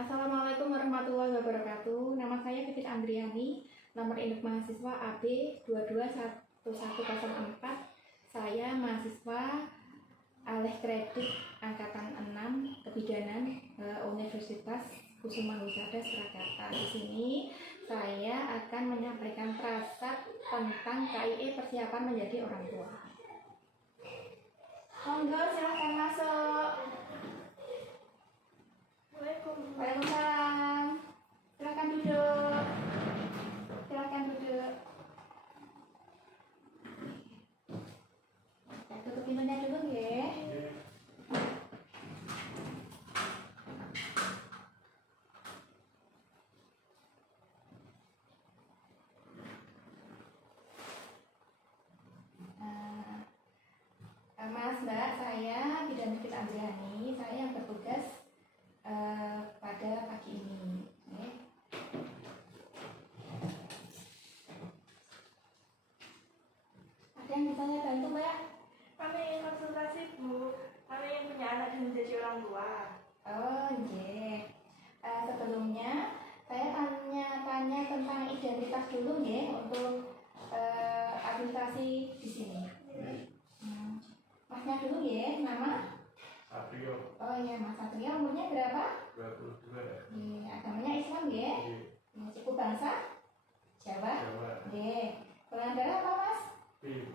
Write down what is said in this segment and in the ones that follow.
Assalamualaikum warahmatullahi wabarakatuh. Nama saya Pipit Andriani, nomor induk mahasiswa AB 221104. Saya mahasiswa alih kredit angkatan 6 kebidanan Universitas Kusuma Husada Surakarta. Di sini saya akan menyampaikan prasat tentang KIE persiapan menjadi orang tua. Monggo silahkan masuk. Waalaikumsalam. Silakan duduk. Silakan duduk. Tutup pintunya dulu ya. Mas, Mbak, saya Bidan Pipit Andriani. Saya yang bertugas pada pagi ini. Ada yang bisa saya bantu, Mbak? Kami ingin konsultasi, Bu. Kami ingin punya anak dan menjadi orang tua. Oh, iya. Sebelumnya saya tanya-tanya tentang identitas dulu ya untuk administrasi di sini. Masnya dulu ya, nama? Satrio. Oh iya, Mas Satrio, umurnya berapa? 22. Agamanya Islam ya? Suku bangsa? Jawa? Jawa. Golongan darah apa, Mas? B.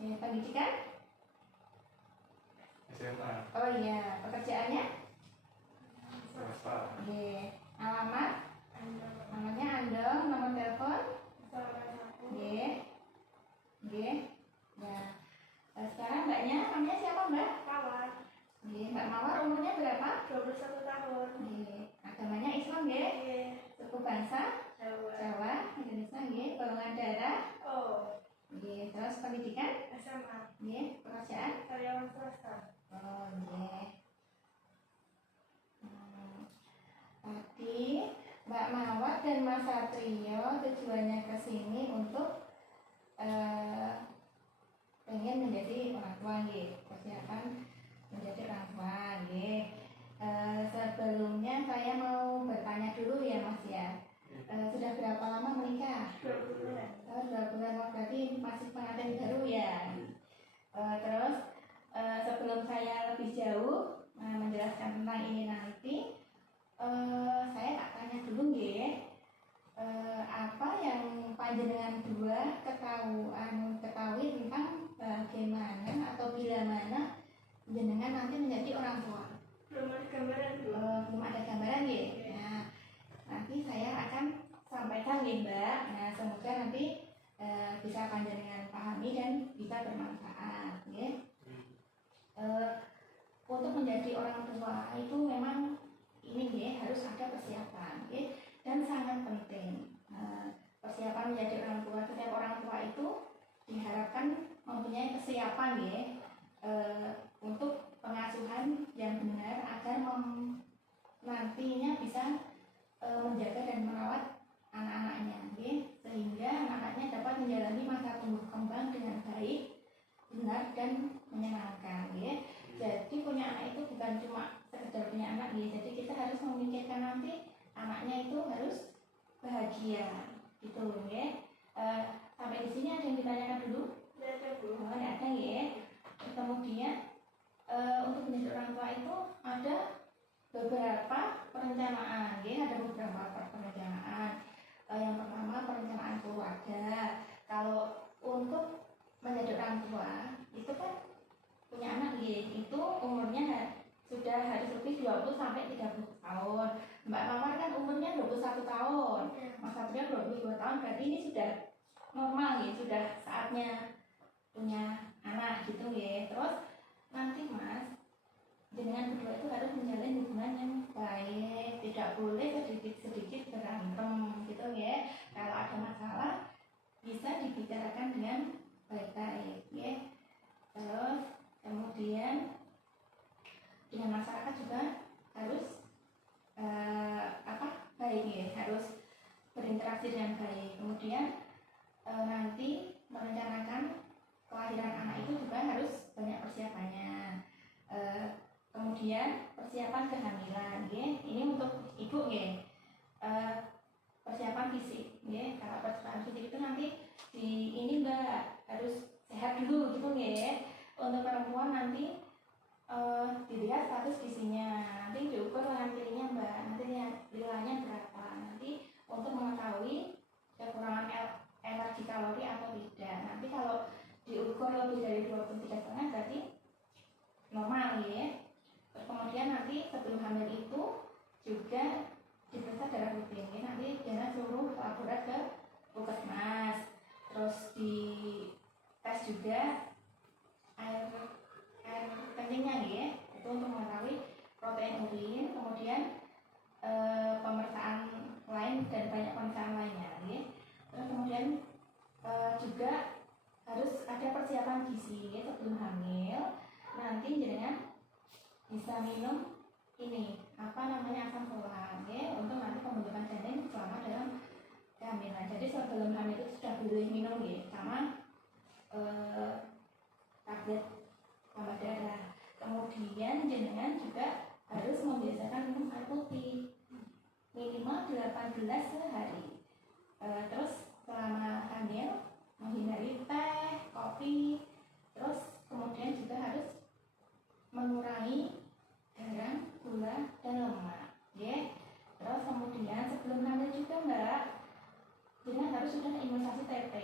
Pendidikan? SMA. Oh iya, pekerjaannya? Swasta. Alamat? Alamatnya Andong, nomor telepon? Ya. Sekarang mbaknya, namanya siapa, Mbak? Kawan. Mbak Mawar, umurnya berapa? 21 tahun. Agamanya Islam ya? Suku bangsa? Jawa. Jawa, Indonesia ya. Golongan darah? Oh. Terus pendidikan? SMA. Pekerjaan? Karyawan swasta. Oh tadi Mbak Mawar dan Mas Satrio tujuannya ke sini untuk pengen menjadi orang tua persiapan menjadi orang tua sebelumnya saya mau bertanya dulu ya Mas ya. Sudah berapa lama menikah? 2 bulan. 2 bulan, berarti masih pengantin baru ya. Terus sebelum saya lebih jauh menjelaskan tentang ini nanti, saya tak tanya dulu apa yang panjenengan dua ketahui tentang bagaimana atau bila mana jenengan nanti menjadi orang tua. Belum ada gambaran, Bu. Belum ada gambaran ya. Nah, nanti saya akan sampaikan Mbak. Nah, semoga nanti bisa panjenengan pahami dan bisa bermanfaat untuk menjadi orang tua itu memang ini harus ada persiapan dan sangat penting. Persiapan menjadi orang tua, setiap orang tua itu diharapkan mempunyai kesiapan untuk pengasuhan yang benar agar nantinya bisa menjaga dan merawat anak-anaknya sehingga anak-anaknya dapat menjalani masa tumbuh kembang dengan baik, benar dan menyenangkan Jadi punya anak itu bukan cuma sekedar punya anak jadi kita harus memikirkan nanti anaknya itu harus bahagia gitu sampai di sini ada yang ditanyakan dulu? Tidak ada, Bu. Oh, ada Kemudian untuk menjadi orang tua itu ada beberapa perencanaan ada beberapa perencanaan. Yang pertama perencanaan keluarga. Kalau untuk menjadi orang tua itu kan punya anak itu umurnya sudah harus lebih 20 sampai 30 tahun. Mbak Mawar kan umurnya 21 tahun. Mas Satrio 22 tahun, berarti ini sudah normal sudah saatnya punya anak gitu Terus nanti Mas dengan berdua itu harus menjalin hubungan yang baik, tidak boleh sedikit-sedikit berantem gitu Kalau ada masalah bisa dibicarakan dengan baik-baik Terus kemudian dengan masyarakat juga harus baik harus berinteraksi dengan baik. Kemudian nanti merencanakan kelahiran anak itu juga harus banyak persiapannya. Kemudian persiapan kehamilan ini untuk ibu juga diperiksa darah rutin. Nanti jangan suruh laborat ke puskesmas, terus di tes juga air kencingnya ya, itu untuk mengetahui protein urin, kemudian pemeriksaan lain dan banyak pemeriksaan lainnya ya. Terus kemudian juga harus ada persiapan gizi ya, sebelum hamil. Nanti jangan bisa minum ini apa namanya asam folat ya, untuk nanti pembentukan janin selama dalam kehamilan. Jadi sebelum hamil itu sudah boleh minum ya, sama tablet tambah darah. Kemudian jenengan juga harus membiasakan minum air putih minimal 18 sehari. Terus selama hamil menghindari teh, kopi, terus kemudian juga harus mengurangi garam, gula, dan lemak ya. Terus kemudian sebelum hamil juga Mbak, jenengan harus sudah imunisasi TT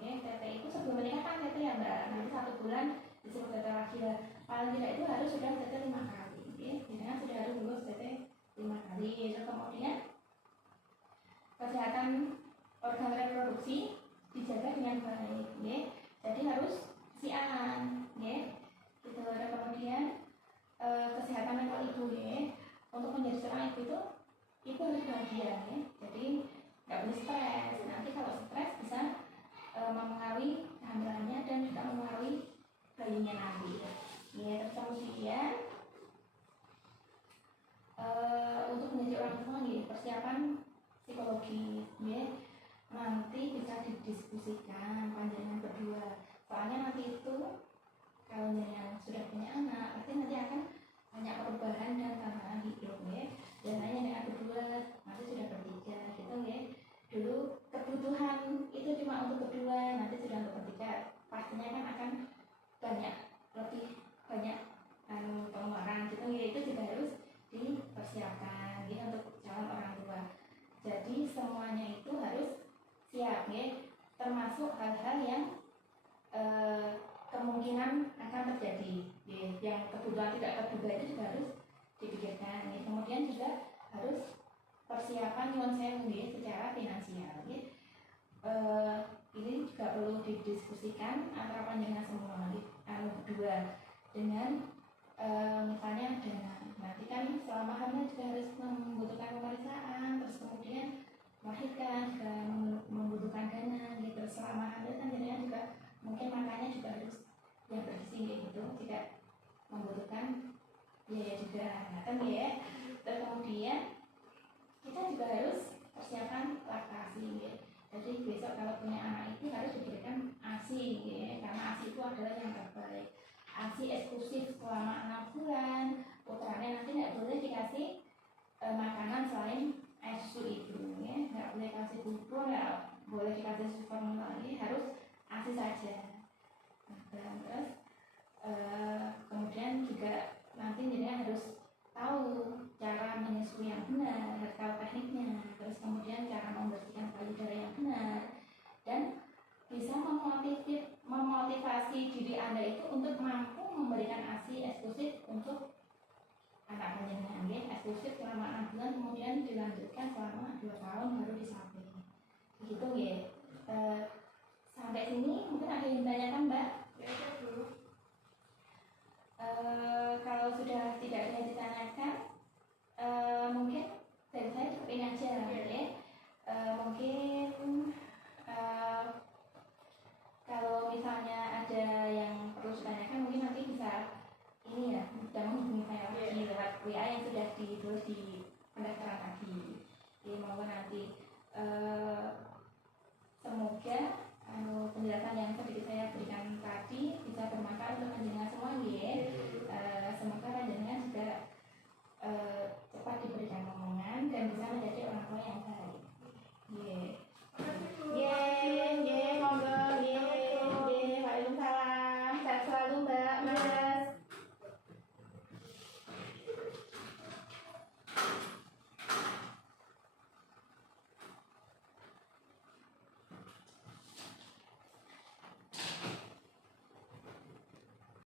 ya. TT itu sebelum menikah kan TT ya Mbak, nanti 1 bulan disuruh TT lagi ya. Paling tidak itu harus sudah TT 5 kali ya. Jenengan sudah harus lulus TT 5 kali. Terus kemudian kesehatan organ reproduksi dijaga dengan baik ya. Jadi harus siaran ya. Gitu. Kemudian kesehatan mental ibu ya. Untuk menjadi seorang ibu itu harus bahagia ya. Jadi nggak boleh stres. Nanti kalau stres bisa mempengaruhi kehamilannya dan juga mempengaruhi bayinya nanti ya. Terus kemudian untuk menjadi orang tua nih, persiapan psikologi ya. Nanti bisa didiskusikan panjangan berdua. Soalnya nanti itu kalau yang sudah punya anak pasti nanti akan banyak perubahan dan tantangan hidup ya. Biasanya dengan berdua, nanti sudah bertiga gitu ya. Dulu kebutuhan itu cuma untuk berdua, nanti sudah untuk bertiga. Pastinya kan akan lebih banyak pengeluaran gitu ya. Itu juga harus dipersiapkan ya untuk calon orang tua. Jadi semuanya itu harus siap ya, termasuk hal-hal yang kemungkinan akan terjadi ya, yang kebutuhan tidak terduga itu juga harus dipikirkan ya. Kemudian juga harus persiapan nyuwun sewu ya, secara finansial ya. Ini juga perlu didiskusikan antara panjenengan semua berdua dengan misalnya dana. Nanti kan selama hamil juga harus membutuhkan pemeriksaan, terus kemudian melahirkan juga membutuhkan dana gitu. Selama hamil kan jadinya juga mungkin makannya juga harus yang bergizi gitu, tidak membutuhkan biaya juga kan ya. Terus kemudian kita juga harus persiapan laktasi ya. Jadi besok kalau punya anak itu harus diberikan ASI ya, karena ASI itu adalah yang terbaik. ASI eksklusif selama 6 bulan. Putranya nanti nggak boleh dikasih makanan selain air susu itu ya, nggak boleh kasih bubur, nggak boleh dikasih susu formula lagi, harus ASI saja. Terus kemudian juga nanti dia harus tahu cara menyusui yang benar, harus tahu tekniknya, terus kemudian cara membersihkan payudara yang benar, dan bisa memotivasi diri Anda itu untuk mampu memberikan ASI eksklusif untuk anak panjenengan ya, eksklusif selama 6 bulan, kemudian dilanjutkan selama 2 tahun baru disapin begitu ya. Sampai sini mungkin ada yang ditanyakan Mbak? Ya, Bu. Kalau sudah tidak ada yang ditanyakan,